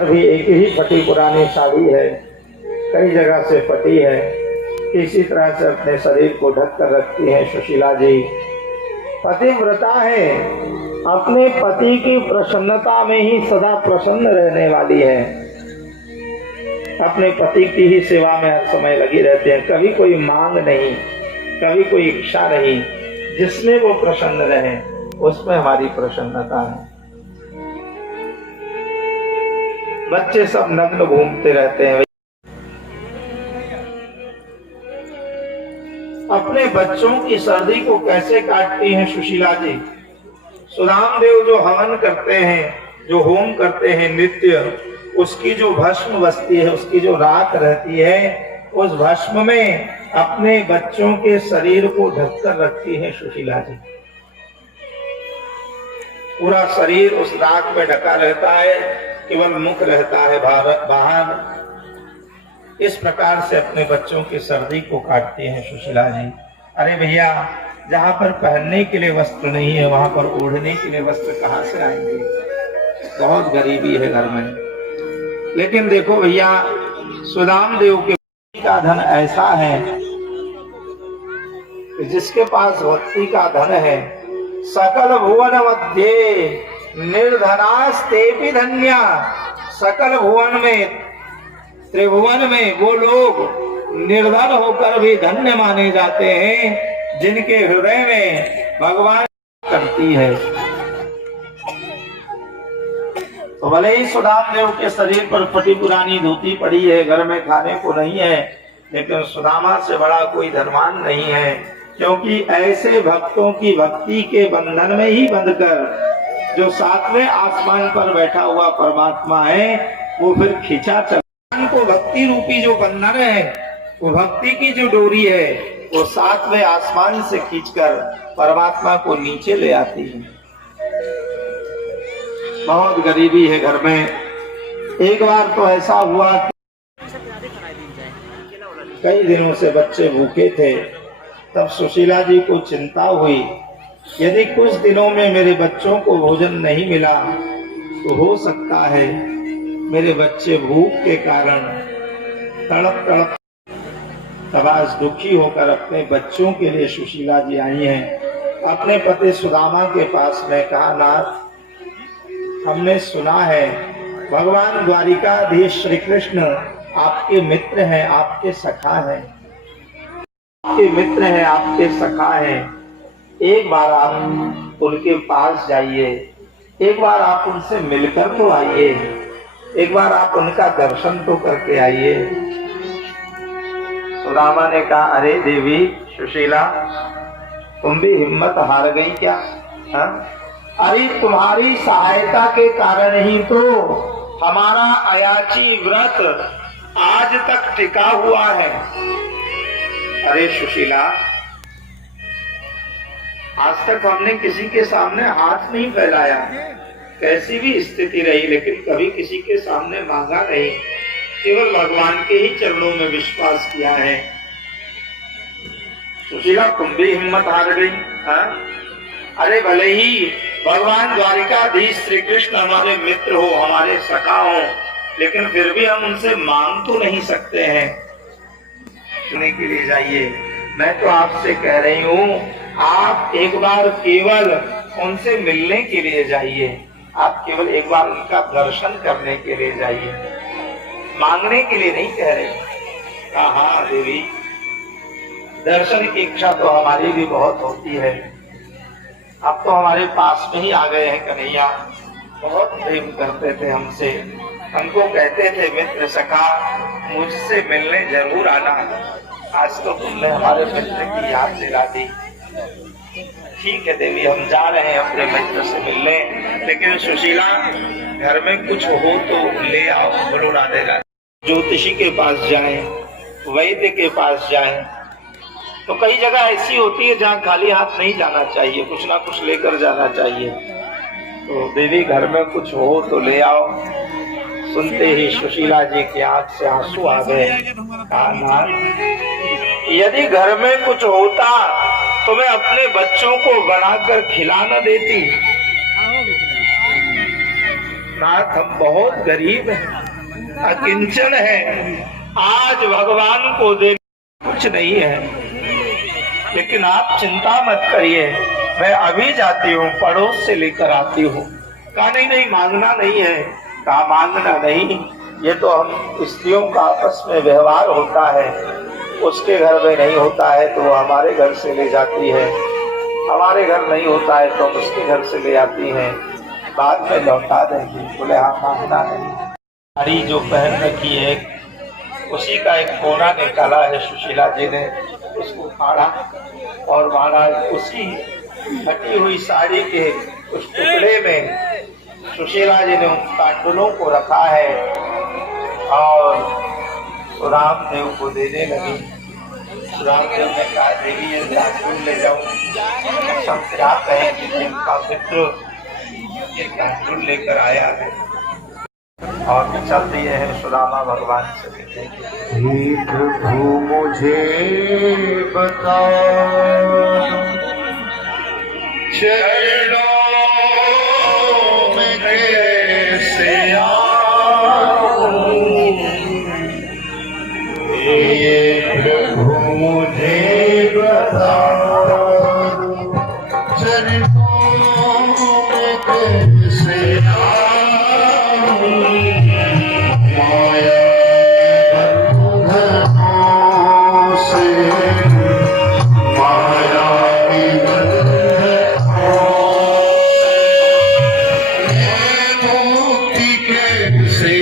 पर भी एक ही फटी पुरानी साड़ी है, कई जगह से फटी है, इसी तरह से अपने शरीर को ढक कर रखती है सुशीला जी। पतिव्रता है, अपने पति की प्रसन्नता में ही सदा प्रसन्न रहने वाली है, अपने पति की ही सेवा में हर समय लगी रहते हैं, कभी कोई मांग नहीं, कभी कोई इच्छा नहीं, जिसमें वो प्रसन्न रहे उसमें हमारी प्रसन्नता है। बच्चे सब नग्न घूमते रहते हैं। अपने बच्चों की सर्दी को कैसे काटती हैं सुशीला जी। सुदाम देव जो हवन करते हैं, जो होम करते हैं नित्य, उसकी जो भस्म बसती है, उसकी जो राख रहती है, उस भस्म में अपने बच्चों के शरीर को ढककर रखती है सुशीला जी। पूरा शरीर उस राख में ढका रहता है, केवल मुख रहता है बाहर। इस प्रकार से अपने बच्चों की सर्दी को काटती हैं सुशीला जी। अरे भैया, जहाँ पर पहनने के लिए वस्त्र नहीं है, वहां पर ओढ़ने के लिए वस्त्र कहाँ से आएंगे। बहुत गरीबी है घर में। लेकिन देखो भैया, सुदाम देव के का धन ऐसा है कि जिसके पास भक्ति का धन है, सकल भुवन मध्य निर्धनास्तेपि धन्या। सकल भुवन में, त्रिभुवन में वो लोग निर्धन होकर भी धन्य माने जाते हैं जिनके हृदय में भगवान करती है। तो भले ही सुदाम देव के शरीर पर फटी पुरानी धोती पड़ी है, घर में खाने को नहीं है, लेकिन सुदामा से बड़ा कोई धनवान नहीं है, क्योंकि ऐसे भक्तों की भक्ति के बंधन में ही बंधकर जो सातवें आसमान पर बैठा हुआ परमात्मा है, वो फिर खींचा चल को भक्ति रूपी जो बंधन है, वो भक्ति की जो डोरी है, वो सातवें आसमान से खींचकर परमात्मा को नीचे ले आती है। बहुत गरीबी है घर में। एक बार तो ऐसा हुआ कि कई दिनों से बच्चे भूखे थे, तब सुशीला जी को चिंता हुई, यदि कुछ दिनों में मेरे बच्चों को भोजन नहीं मिला तो हो सकता है मेरे बच्चे भूख के कारण तड़प तड़प। तब आज दुखी होकर अपने बच्चों के लिए सुशीला जी आई हैं अपने पति सुदामा के पास में। कहा, नाथ, हमने सुना है भगवान द्वारिकाधीश श्री कृष्ण आपके मित्र हैं, आपके सखा हैं, आपके मित्र हैं, आपके सखा हैं। एक बार आप उनके पास जाइए, एक बार आप उनसे मिलकर तो आइए, एक बार आप उनका दर्शन तो करके आइए। सुदामा ने कहा, अरे देवी सुशीला, तुम भी हिम्मत हार गई क्या? हा? अरे तुम्हारी सहायता के कारण ही तो हमारा अयाची व्रत आज तक टिका हुआ है। अरे सुशीला, आज तक हमने किसी के सामने हाथ नहीं फैलाया, कैसी भी स्थिति रही, लेकिन कभी किसी के सामने मांगा नहीं, केवल भगवान के ही चरणों में विश्वास किया है। सुशीला, तुम भी हिम्मत हार गई? हाँ? अरे भले ही भगवान द्वारिकाधीश श्री कृष्ण हमारे मित्र हो, हमारे सखा हो, लेकिन फिर भी हम उनसे मांग तो नहीं सकते हैं। सुनने के लिए जाइए। मैं तो आपसे कह रही हूँ, आप एक बार केवल उनसे मिलने के लिए जाइए, आप केवल एक बार उनका दर्शन करने के लिए जाइए, मांगने के लिए नहीं कह रहे। हाँ देवी, दर्शन की इच्छा तो हमारी भी बहुत होती है। अब तो हमारे पास में ही आ गए हैं कन्हैया, बहुत प्रेम करते थे हमसे, हमको कहते थे मित्र सखा, मुझसे मिलने जरूर आना। आज तो तुमने हमारे मित्र की याद दिला दी। ठीक है देवी, हम जा रहे हैं अपने मित्र से मिलने, लेकिन सुशीला, घर में कुछ हो तो ले आओ। बोलो राधे राधे। ज्योतिषी के पास जाएं, वैद्य के पास जाएं, तो कई जगह ऐसी होती है जहाँ खाली हाथ नहीं जाना चाहिए, कुछ ना कुछ लेकर जाना चाहिए। तो देवी, घर में कुछ हो तो ले आओ। सुनते ही सुशीला जी की आंख से आंसू आ गए। यदि घर में कुछ होता तो मैं अपने बच्चों को बनाकर खिला न देती, नाथ हम बहुत गरीब हैं, अकिंचन हैं, आज भगवान को देने कुछ नहीं है। लेकिन आप चिंता मत करिए, मैं अभी जाती हूँ, पड़ोस से लेकर आती हूँ। कहा नहीं मांगना नहीं है। कहा मांगना नहीं, ये तो हम स्त्रियों का आपस में व्यवहार होता है, उसके घर में नहीं होता है तो वो हमारे घर से ले जाती है, हमारे घर नहीं होता है तो उसके घर से ले आती हैं, बाद में लौटा देंगी। बोले हाँ मांगना नहीं। साड़ी जो पहन रखी है उसी का एक कोना निकाला है, सुशीला जी ने उसको फाड़ा और महाराज उसी फटी हुई साड़ी के उस टुकड़े में सुशीला जी ने उन कांटुलों को रखा है और रामदेव को देने लगी। रामदेव ने कहा देवी ये कांटुल ले जाऊं, सब क्या कहेंगे कि इनका मित्र ये कांटुल लेकर आया है। और चल दिए हैं सुदामा भगवान से मिलने। प्रभु मुझे बता चरणों में कैसे आऊं, ये प्रभु मुझे बता चरणों में कैसे आऊं, माया बंधनों से, माया की बंधनों से मुक्ति कैसे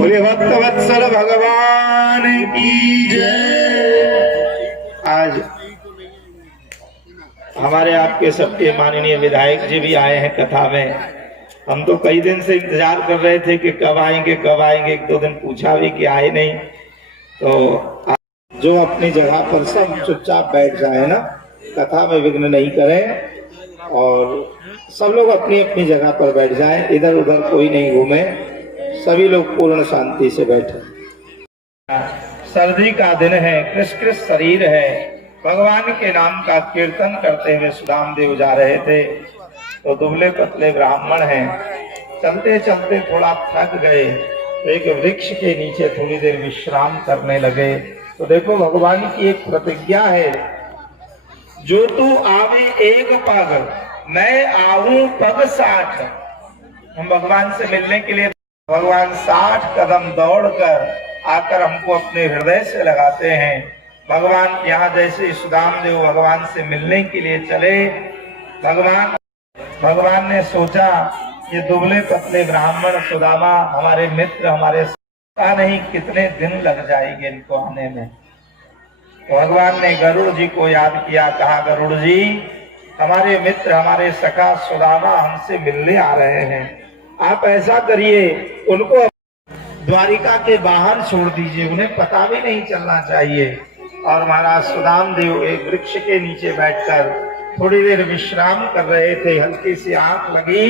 बोले भक्तवत्सल भगवान की जय। आज हमारे आपके सबके माननीय विधायक जी भी आए हैं कथा में। हम तो कई दिन से इंतजार कर रहे थे कि कब आएंगे कब आएंगे, एक दो दिन पूछा भी कि आए नहीं। तो जो अपनी जगह पर सब चुपचाप बैठ जाए ना, कथा में विघ्न नहीं करें और सब लोग अपनी अपनी जगह पर बैठ जाएं, इधर उधर कोई नहीं घूमे, सभी लोग पूर्ण शांति से बैठे। सर्दी का दिन है, कृष्ण शरीर है, भगवान के नाम का कीर्तन करते हुए सुदाम देव जा रहे थे तो दुबले पतले ब्राह्मण हैं, चलते चलते थोड़ा थक गए तो एक वृक्ष के नीचे थोड़ी देर विश्राम करने लगे। तो देखो भगवान की एक प्रतिज्ञा है, जो तू आवे एक पग मैं आऊं पग 60। हम भगवान से मिलने के लिए भगवान 60 कदम दौड़कर आकर हमको अपने हृदय से लगाते हैं। भगवान यहाँ जैसे सुदाम देव भगवान से मिलने के लिए चले, भगवान ने सोचा ये दुबले पतले ब्राह्मण सुदामा हमारे मित्र, हमारे पता नहीं कितने दिन लग जाएंगे इनको आने में। तो भगवान ने गरुड़ जी को याद किया, कहा गरुड़ जी हमारे मित्र हमारे सखा सुदामा हमसे मिलने आ रहे हैं, आप ऐसा करिए उनको द्वारिका के बाहर छोड़ दीजिए, उन्हें पता भी नहीं चलना चाहिए। और महाराज सुदाम देव एक वृक्ष के नीचे बैठकर थोड़ी देर विश्राम कर रहे थे, हल्की सी आंख लगी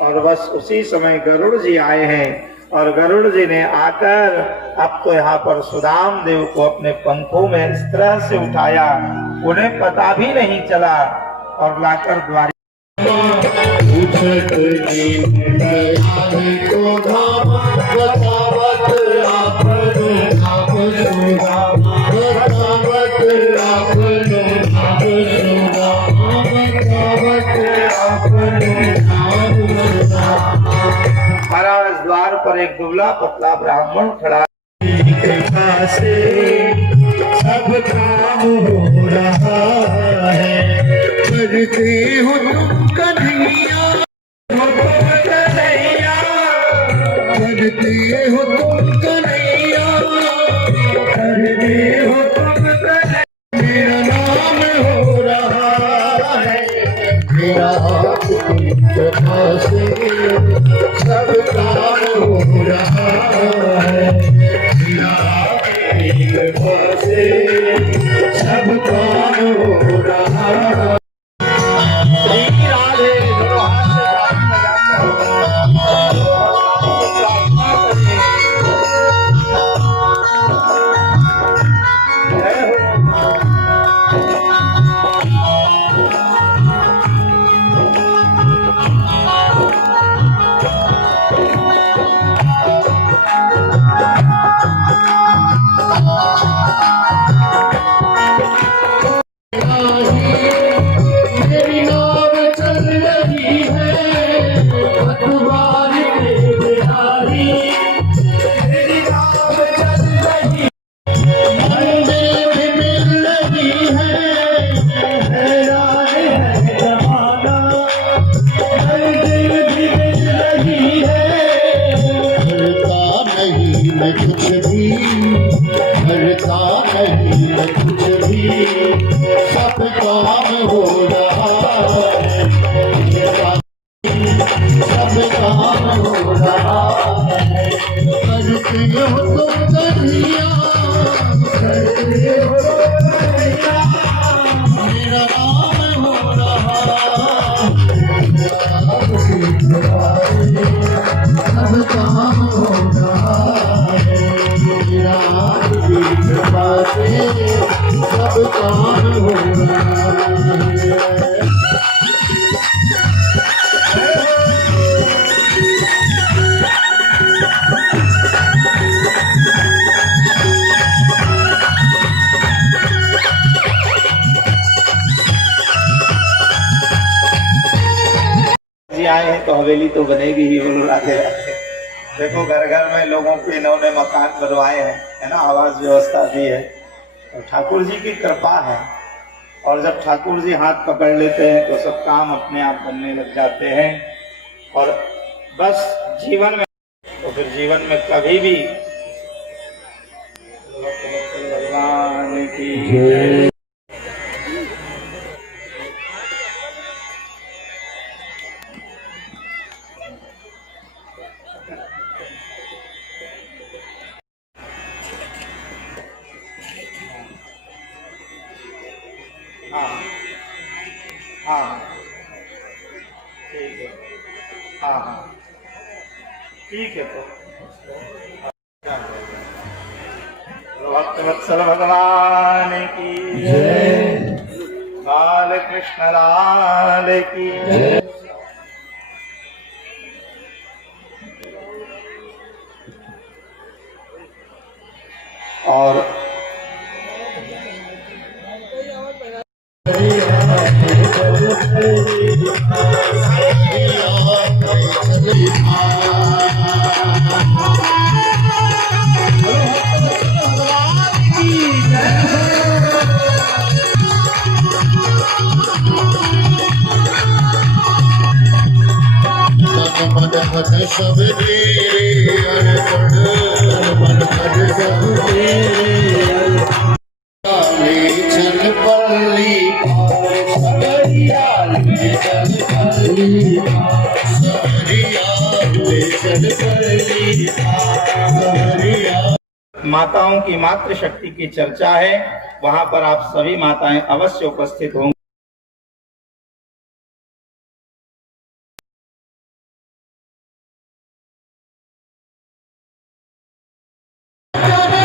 और बस उसी समय गरुड़ जी आए हैं और गरुड़ जी ने आकर अब तो यहाँ पर सुदाम देव को अपने पंखों में इस तरह से उठाया, उन्हें पता भी नहीं चला और लाकर द्वारिका द्वार पर एक दुबला पतला ब्राह्मण खड़ा कृपा से सब काम हो रहा है। करते हो तुम कन्हैया, करते हो तुम कन्हैया, करते हो तुम कन्हैया। मेरा नाम हो रहा है, मेरा कृपा से सब काम हो रहा है। कृपा से सब काम हो रहा है। श्री राधे दोनों हाथ से ताली बजाते हुए प्रार्थना करें। जय हो। मेरी नाव चल रही है पतवार के बिहारी। मेरी नाव चल रही मंदिर भी मिल रही है राय है जमाना। मंदिर भी मिल रही है, करता नहीं मैं कुछ भी, करता नहीं मैं कुछ भी, सब काम हो रहा है। सब काम हो रहा है। करते हो तुम कन्हैया, करते हो तुम कन्हैया, मेरा नाम हो रहा है। सब काम हो रहा है। मेरा कृपा से सब काम हो रहा है। जी आए हैं तो हवेली तो बनेगी ही। बोलो राधे राधे। देखो घर घर में लोगों को इन्होंने मकान बनवाए हैं, है ना, आवास व्यवस्था दी है, और ठाकुर जी की कृपा है। और जब ठाकुर जी हाथ पकड़ लेते हैं तो सब काम अपने आप बनने लग जाते हैं। और बस जीवन में तो फिर जीवन में कभी भी भगवान की जय। हाँ हाँ ठीक है। हाँ हाँ ठीक है। तो भक्तवत्सल भगवान की जय, बाल कृष्ण लाल की जय। और सब तेरे अर्पण, मन मन सब तेरे चल पल्ली सबरिया चल पल्ली, सबरिया चल पल्ली सबरिया। माताओं की मातृ शक्ति की चर्चा है, वहां पर आप सभी माताएं अवश्य उपस्थित होंगी। राधे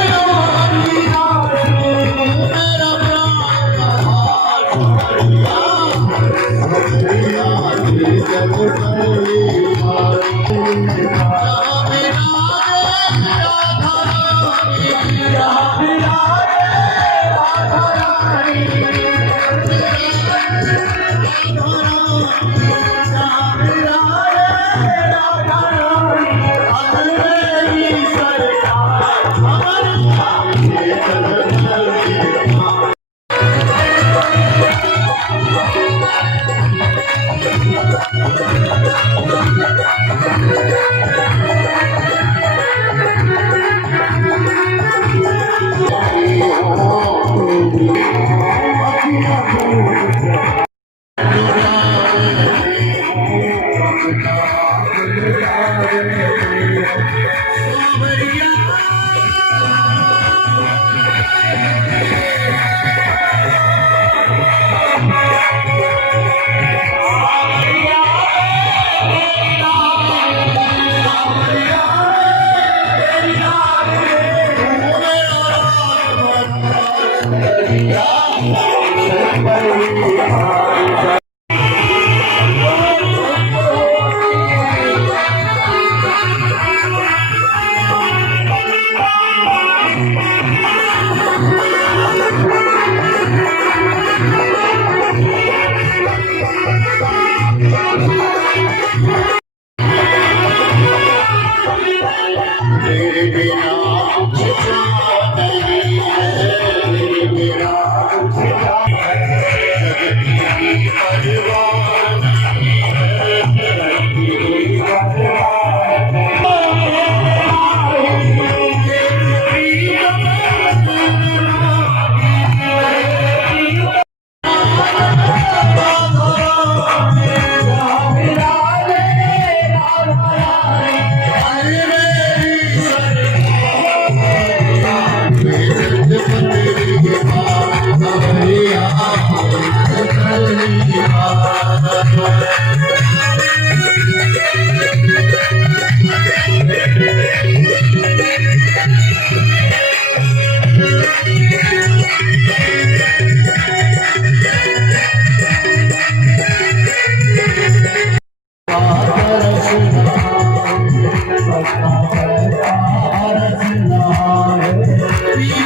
तरस रहा है,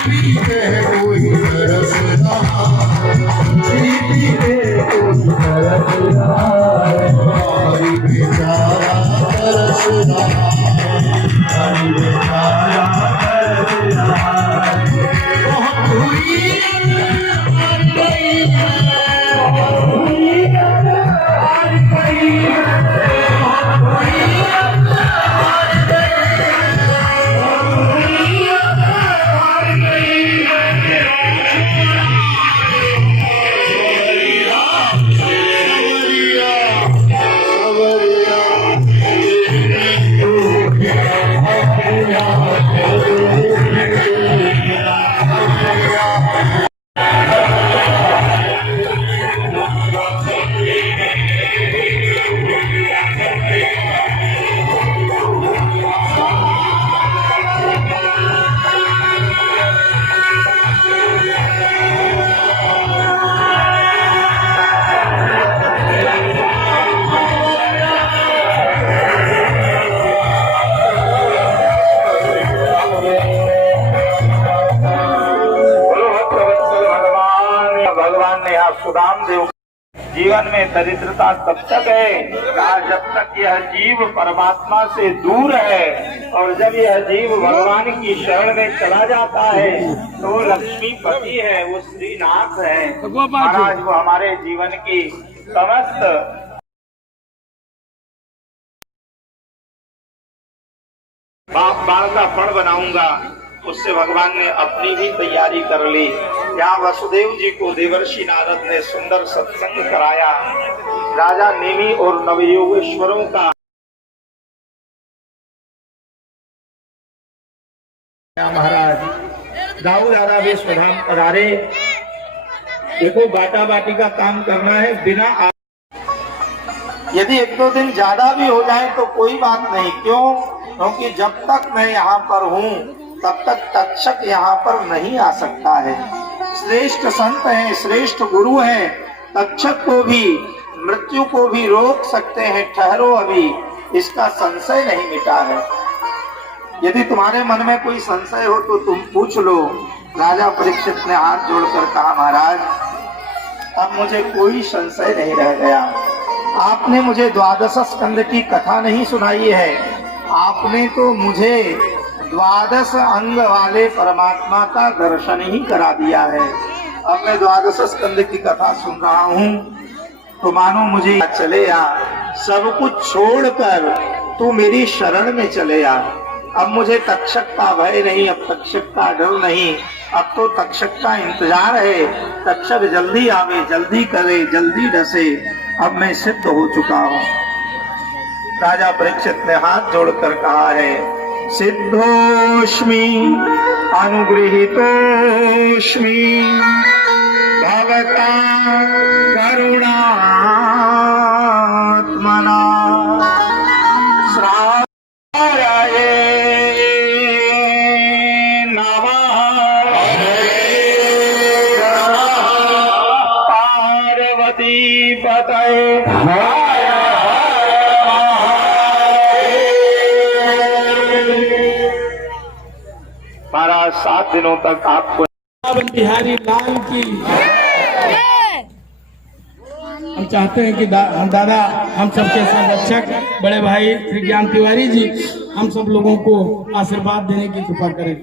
पीते कोई तरस रहा है, पीते कोई तरस रहा है, हरि बेचारा तरस रहा है, हरि बेचारा तरस रहा है। बहुत हुई हार गई है, बहुत हुई हार गई है, बहुत हुई हार गई है, बहुत हुई हार गई है। सवरिया, सवरिया, बोलो भक्तवत्सल भगवान ने यहाँ सुदाम देव जीवन में दरिद्रता तब तक है कहा जब तक यह जीव परमात्मा से दूर है, और जब यह जीव भगवान की शरण में चला जाता है तो वो लक्ष्मीपति है, वो श्रीनाथ है। महाराज वो हमारे जीवन की समस्त बाप बाल का फल बनाऊंगा, उससे भगवान ने अपनी भी तैयारी कर ली। यहाँ वसुदेव जी को देवर्षि नारद ने सुंदर सत्संग कराया। राजा नेमी और नवयोगेश्वरों का महाराज दाऊद आरा भी स्वधाम पधारे। देखो बाटा बाटी का काम करना है बिना यदि 1-2 दिन ज्यादा भी हो जाए तो कोई बात नहीं। क्यों? क्योंकि जब तक मैं यहाँ पर हूँ तब तक तक्षक यहाँ पर नहीं आ सकता है। श्रेष्ठ संत हैं, श्रेष्ठ गुरु हैं, तक्षक को भी मृत्यु को भी रोक सकते हैं। ठहरो अभी, इसका संशय नहीं मिटा है। यदि तुम्हारे मन में कोई संशय हो तो तुम पूछ लो। राजा परीक्षित ने हाथ जोड़कर कहा महाराज अब मुझे कोई संशय नहीं रह गया। आपने मुझे 12 स्कंद की कथा नहीं सुनाई है, आपने तो मुझे 12 अंग वाले परमात्मा का दर्शन ही करा दिया है। अब मैं 12 स्कंद की कथा सुन रहा हूँ तो मानो मुझे चले आ, सब कुछ छोड़कर तू मेरी शरण में चले आ। अब मुझे तक्षक का भय नहीं, अब तक्षक का डर नहीं, अब तो तक्षक का इंतजार है। तक्षक जल्दी आवे, जल्दी करे, जल्दी डसे। अब मैं सिद्ध हो चुका हूँ। राजा परीक्षित ने हाथ जोड़कर कहा है सिद्धोष्मि अनुगृहीतोष्मि भवता करुणात्मना श्रावये नमः पार्वती पतये महाराज 7 दिनों तक आपको बिहारी लाल की। हम चाहते हैं कि हम दादा हम सबके संरक्षक बड़े भाई श्री ज्ञान तिवारी जी हम सब लोगों को आशीर्वाद देने की कृपा करें।